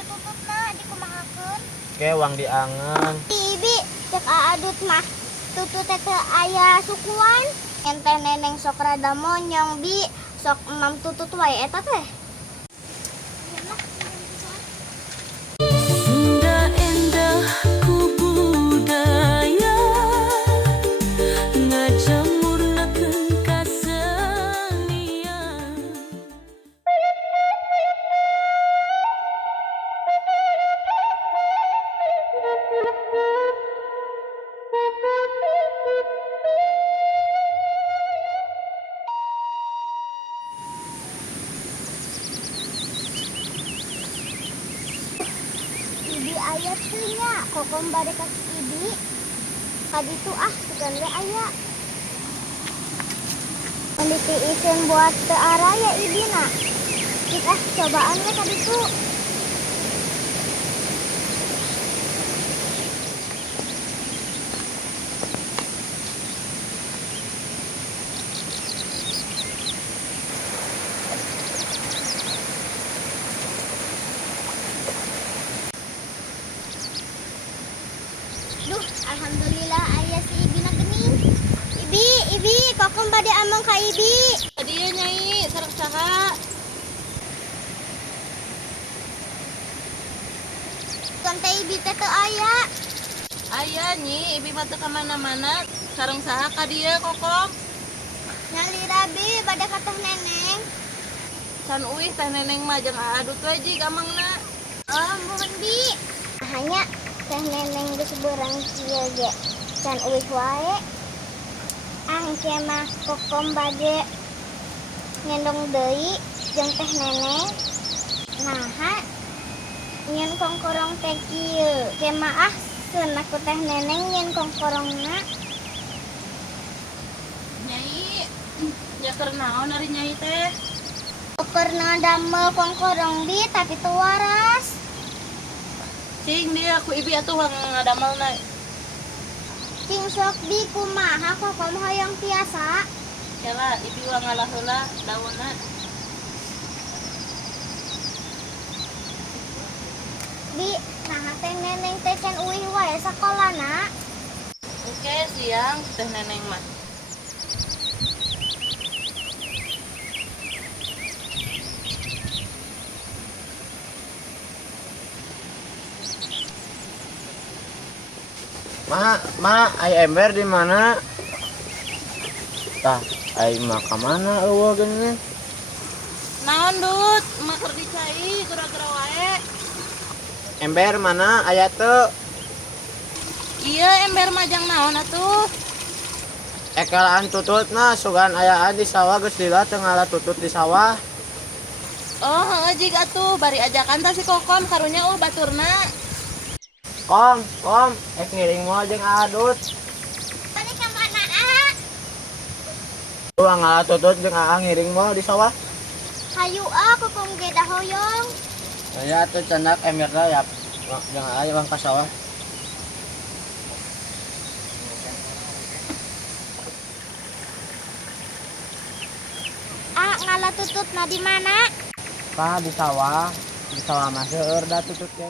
ieu tutupna dikumahakeun. Oke, uang diangen. Bibi, cek aadut mah tutut teh aya sukuan. Ente neneng sok rada monyong bi, sok emam tutut wae eta teh. Sunda endah ku budaya ngajamurnakeun kasenian. Ibi aya teu nya, kokom bade ka ibi. Kaditu sugan we aya. Ditiikeun buat teu araya ibina. Kita cobaan we kaditu. Duh, alhamdulillah aya si ibina geuning. Ibi, kokom bade among ka ibi. Dieu nyai sareng saha? Konte ibi teh teu aya. Aya nyi, ibi mah teu ka mana-mana. Sareng saha ka dieu kokom? Nyali rabi bade ka teh neneng. Can uih teh neneng mah jeung aadut we jig amangna. Oh, mohon bi. Hanya teh neneng geus beurang kieu ge. Can uih wae. Engke mah kokom bade ngendong deui jeung teh neneng. Naha nyen kongkorong teh kieu. Ke maah seunah ku teh neneng nyen kongkorongna. Nyai, ya keur naon ari nyai teh? Pernah damel kongkorong bi tapi teu waras. Cing dia aku ibi atuh ngadamelna. Cing sok bi kumaha kokom hoyong tiasa. Kela ibi wa ngalah heula daunna. Bi, nah teh neneng teh can uih wae sakolana. Oke, siang teh neneng mah. Ai ember di mana? Tah, ai mah ka mana eueuh geuning? Naon Dut? Mah keur dicai geura-geura wae. Ember mana aya teu? Ieu ember majang naon atuh? Ekelaan tututna sugan ayaan di sawah geus lila teu ngalah tutut di sawah. Oh, heeh jig atuh bari ajakan tah si kokom karunya baturna. Kom, ngiring moal jeung adut. Balik ka mana ah? Uang ngalah tutut jeung ngiring moal di sawah. Hayu kokom ge da hoyong. Saya tuh cendak emerda ya, jangan aja bang ke sawah. Ngalah tututna di mana? Kah di sawah mah seueur da tutut ge.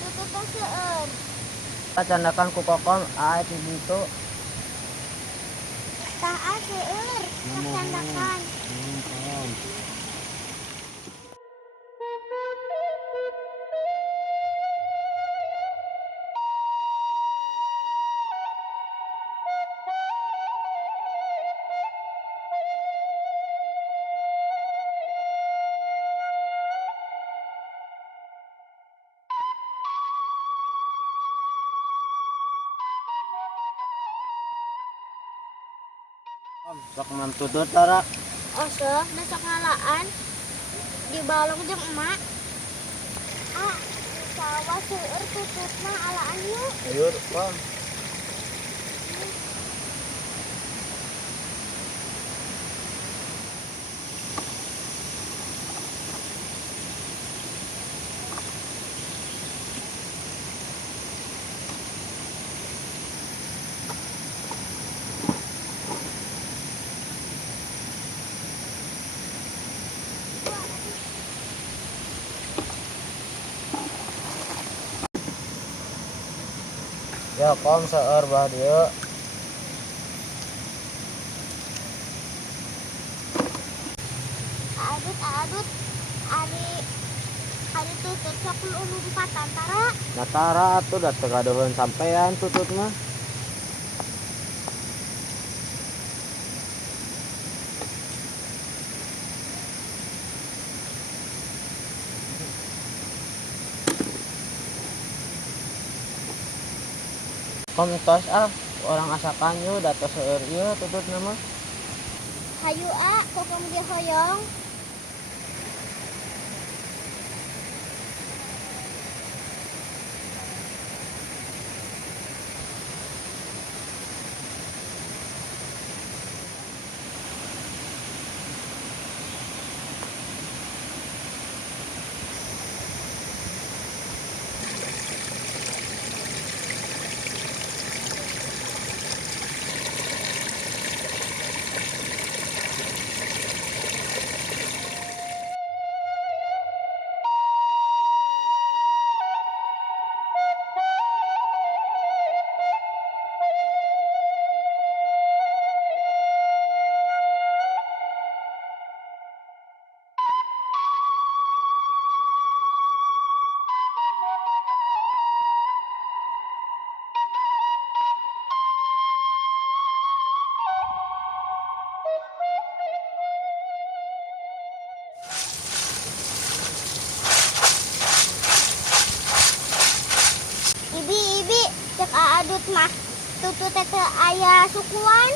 Tututna seueur. Candakan ku kokom di ditu. Tah seueur. Candakan. Sok mam tutut tara. Oseuh besok ngalaan di balong jeung emak. Sawah seueur tututna alaan yuk. Ayur, kom. Ya kom seueur bah dieu. Adut ari tutut sok lu lompatan tara. Natara atuh da teu kadohon sampean tutut mah. Kom tos orang asakannya da tos seueur ieu tutut nama. Hayu kokom ge hoyong. Ibi cek adut mah tutut teh aya sukuan.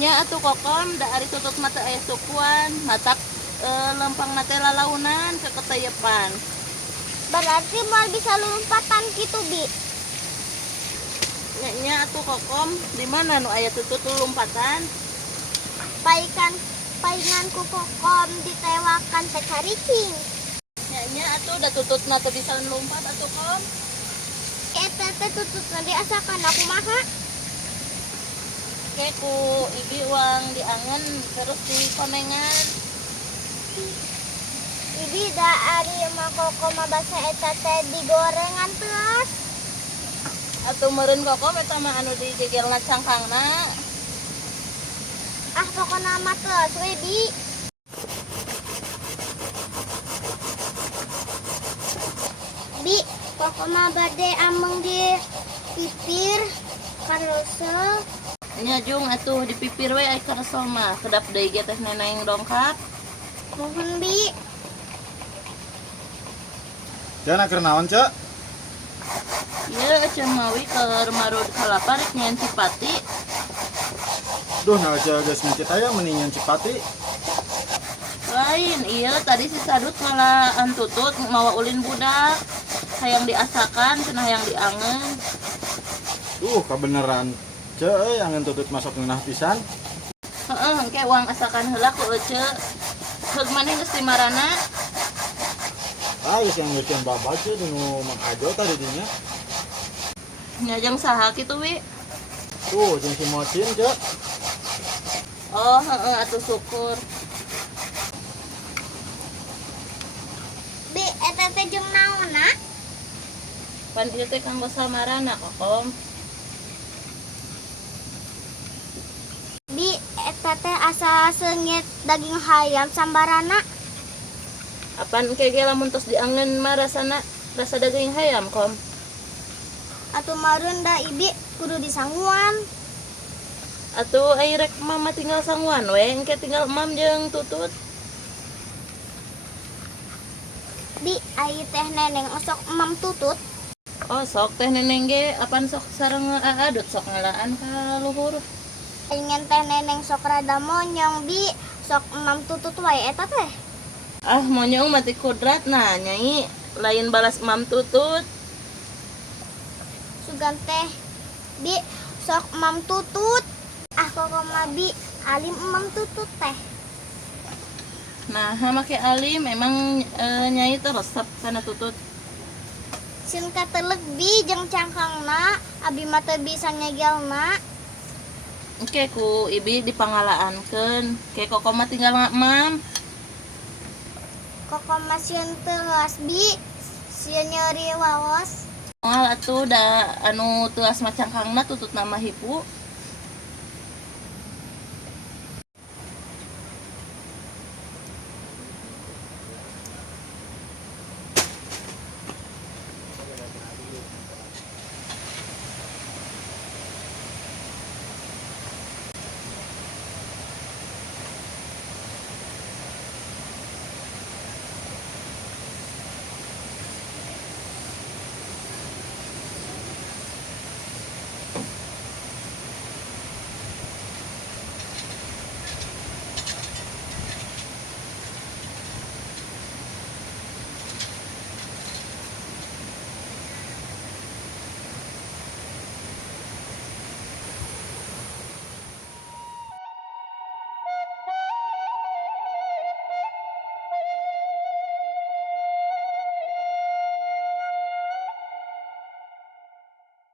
Nya atuh kokom da ari tutut mah teu aya sukuan, matak lempang na teh lalaunan ke ketayepan. Berarti moal bisa lompatan gitu bi. Nya atuh kokom, di mana nu aya tutut lompatan? Paingan ku kokom ditewakan teh karicing. Nya atuh da tututna teu bisa lompat atuh kom. Eta teh tututna diasakan aku maha. Ke ku ibi uang diangen terus dikonengan. Ibi da ari mah kokom mah basa eta teh digorengan terus. Atuh meureun kokom eta mah anu dijegelna cangkangna. Pokona mah terus we bi. Bi, pokona bade ameng di pipir karosel. Nya jung atuh dipipir we ai karosel mah, kedap deui ge teh neneng dongkap. Mohon bi. Jangan keur naon, Cek? Ieu eceun mawi keur marud kalapa rek nyaen Cipati. Duh, nah Cek geus micit aya mendingan Cipati. Lain, iya tadi si Sadut malah antutut mawa ulin budak. Hayang diasakan, cenah hayang diangen. Kebeneran Cek angen tutut masuk ngeunah pisan. Heeh, engke uang asakan heula ku ece. Heug maneh geus di marana. Geus yang ngeuceun baba Cek dinu Mang Ajo tadi dinya. Nya jeung saha kitu wi? Jeung si Mocin Cek. Oh, heeh atuh syukur. Bi, eta teh jeung naonna? Pan ieu teh kanggo samarana kokom. Bi, eta teh asa seungit daging hayam sambarana. Apan engke ge lamun tos diangen mah rasana rasa daging hayam kom. Atuh mareun da ibi kudu disangguan. Atuh ai rek mama tinggal sanguan we, engke tinggal emam jeung tutut. Bi, ai teh neneng sok emam tutut. Oh, sok teh neneng ge apan sok sareng aadut sok ngalaan ka luhur. Ingin teh neneng sok rada monyong bi, sok emam tutut wae eta teh. Ah, monyong mati kodrat nah nyai lain balas emam tutut. Sugan teh bi, sok emam tutut. Kok mah bi, alim emam tutut teh. Nah, make ali memang nyai teh resep kana tutut. Sin kateleg bi jeung cangkangna, abi mah teu bisa nyegelna. Oke ku ibi dipangalaankeun, ke kokom mah tinggal ngamam. Kok mah sieun teuas bi, sieun nyeri waos. Mal atuh da anu tuas macam kangna tutut nama hipu.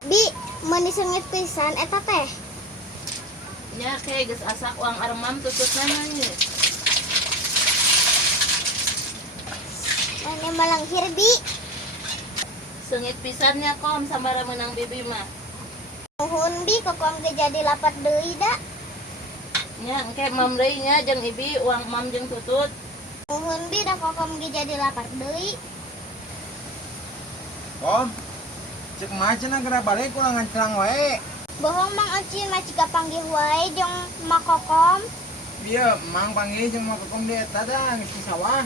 Bi, mun disengit pisan eta teh. Nya ke geus asak uang armam tututna nya. Mane malanghir bi. Seungit pisannya kom sabara menang bibi mah. Nuhun bi kokom ge jadi lapat deui da. Nya engke mam deui nya jeung ibi uang mam jeung tutut. Nuhun bi da kokom ge jadi lapat deui. Kom, cek macana geura balik ulangan celang wae. Bohong Mang Ocin mah cika panggih wae jeung Mak Kokom. Bieu mang panggil jeung mau kokom di eta da geus di sawah.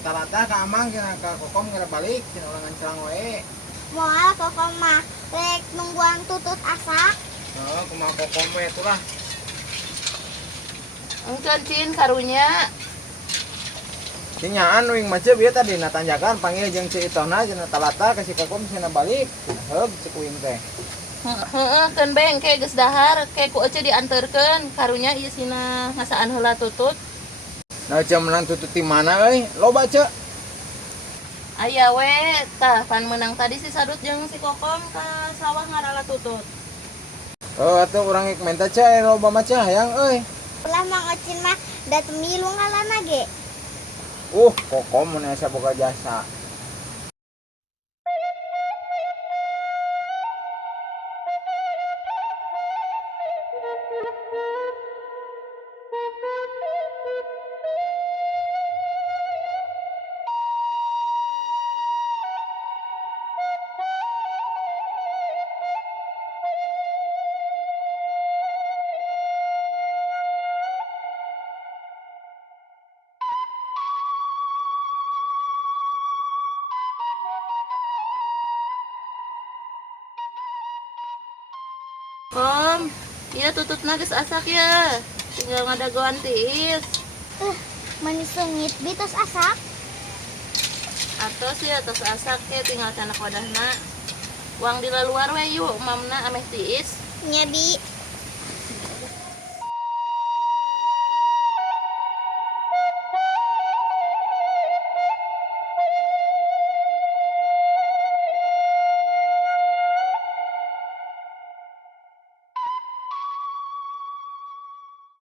Tarata ka amang jeung ka kokom geura balik cenah ulangan celang wae. Moal Kokom mah rek nungguan tutut asak. Heeh, kumaha kokom we itulah. Engkeun cin karunya. Sinyaan wing macet bieu tadi na tanjakan panggil jeung si Itona jeung talata ka si kokom cenah balik. Heug cek wing teh. Heeh, keun beng ke geus dahar, ke ku ece dianterkeun karunya ieu sina ngasaan heula tutut. Nah, cem menang tutut di mana euy? Loba cek. Aya we tah pan menang tadi si Sadut jeung si Kokom ka sawah ngarala tutut. Oh, atuh urang rek menta cek loba mah cek hayang euy. Ulah Mang Ocin mah da temilu ngalana ge. Kokom mun asa boga jasa. Kom, ieu tututna geus asak ya. Tinggal ngadagoan tiis. Mun disengit bi tos asak. Atos ya tos asak ke tinggal canak wadahna. Uang di luar we yuk mamna ameh tiis. Nya bi.